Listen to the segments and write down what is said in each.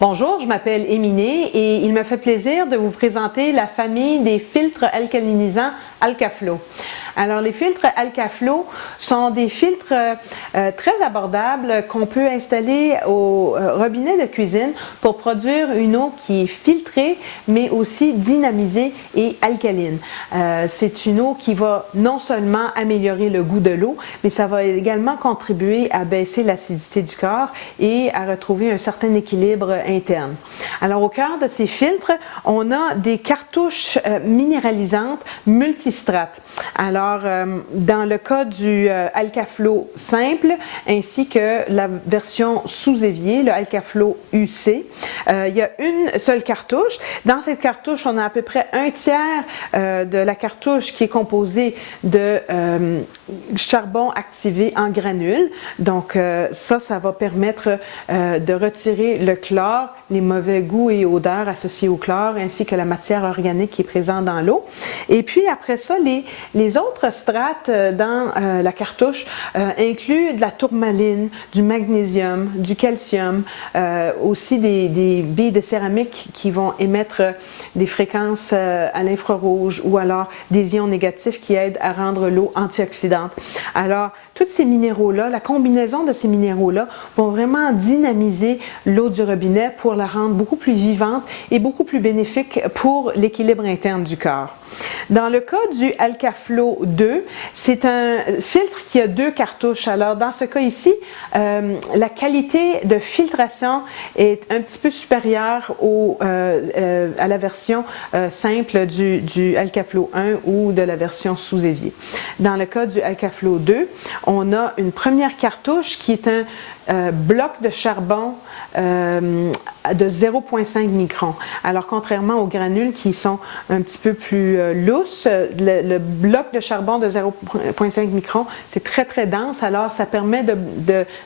Bonjour, je m'appelle Émilie et il me fait plaisir de vous présenter la famille des filtres alcalinisants Alcaflo. Alors, les filtres Alcaflo sont des filtres très abordables qu'on peut installer au robinet de cuisine pour produire une eau qui est filtrée, mais aussi dynamisée et alcaline. C'est une eau qui va non seulement améliorer le goût de l'eau, mais ça va également contribuer à baisser l'acidité du corps et à retrouver un certain équilibre interne. Alors, au cœur de ces filtres, on a des cartouches minéralisantes multistrates. Alors, dans le cas du Alcaflo simple, ainsi que la version sous évier, le Alcaflo UC, il y a une seule cartouche. Dans cette cartouche, on a à peu près un tiers de la cartouche qui est composée de charbon activé en granules. Donc, ça va permettre de retirer le chlore, les mauvais goûts et odeurs associés au chlore, ainsi que la matière organique qui est présente dans l'eau. Et puis, après ça, les autres strates dans la cartouche incluent de la tourmaline, du magnésium, du calcium, aussi des billes de céramique qui vont émettre des fréquences à l'infrarouge ou alors des ions négatifs qui aident à rendre l'eau antioxydante. Alors, tous ces minéraux-là, la combinaison de ces minéraux-là vont vraiment dynamiser l'eau du robinet pour la rendre beaucoup plus vivante et beaucoup plus bénéfique pour l'équilibre interne du corps. Dans le cas du Alcaflo 2, c'est un filtre qui a deux cartouches. Alors, dans ce cas ici, la qualité de filtration est un petit peu supérieure à la version simple du Alcaflo 1 ou de la version sous évier. Dans le cas du Alcaflo 2, on a une première cartouche qui est un bloc de charbon de 0,5 microns. Alors, contrairement aux granules qui sont un petit peu plus lousses, le bloc de charbon de 0,5 microns, c'est très, très dense. Alors, ça permet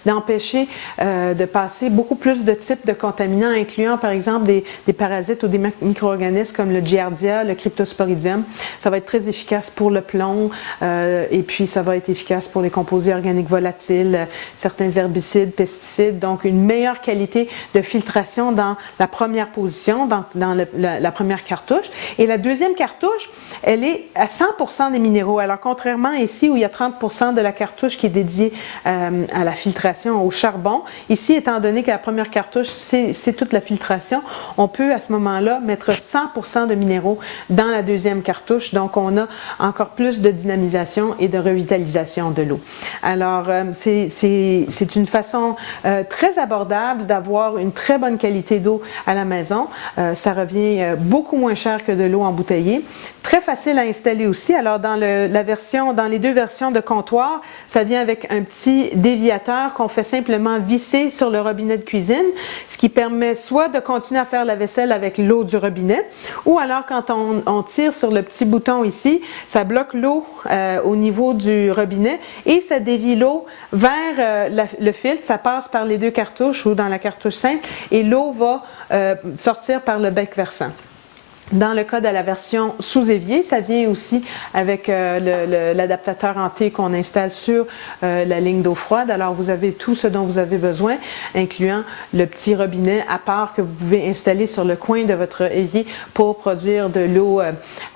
d'empêcher de passer beaucoup plus de types de contaminants, incluant, par exemple, des parasites ou des micro-organismes comme le Giardia, le Cryptosporidium. Ça va être très efficace pour le plomb et puis ça va être efficace pour les composés organiques volatiles, certains herbicides, pesticides. Donc, une meilleure qualité de filtration dans la première position, dans la première cartouche. Et la deuxième cartouche, elle est à 100% des minéraux. Alors, contrairement ici où il y a 30% de la cartouche qui est dédiée à la filtration au charbon, ici, étant donné que la première cartouche, c'est toute la filtration, on peut à ce moment-là mettre 100% de minéraux dans la deuxième cartouche. Donc, on a encore plus de dynamisation et de revitalisation de l'eau. Alors, c'est une façon très abordable d'avoir une très bonne qualité d'eau à la maison. Ça revient beaucoup moins cher que de l'eau embouteillée. Très facile à installer aussi. Alors, dans les deux versions de comptoir, ça vient avec un petit déviateur qu'on fait simplement visser sur le robinet de cuisine, ce qui permet soit de continuer à faire la vaisselle avec l'eau du robinet, ou alors quand on tire sur le petit bouton ici, ça bloque l'eau au niveau du robinet et ça dévie l'eau vers le filtre. Ça passe par les deux cartouches ou dans la cartouche simple et l'eau va sortir par le bec versant. Dans le cas de la version sous évier, ça vient aussi avec l'adaptateur en T qu'on installe sur la ligne d'eau froide. Alors, vous avez tout ce dont vous avez besoin, incluant le petit robinet à part que vous pouvez installer sur le coin de votre évier pour produire de l'eau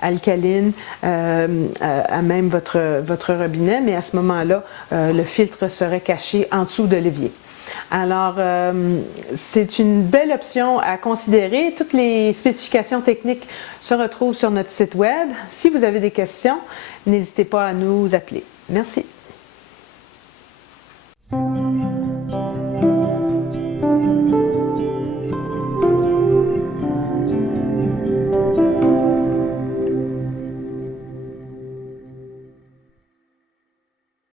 alcaline à même votre robinet. Mais à ce moment-là, le filtre serait caché en dessous de l'évier. Alors, c'est une belle option à considérer. Toutes les spécifications techniques se retrouvent sur notre site web. Si vous avez des questions, n'hésitez pas à nous appeler. Merci.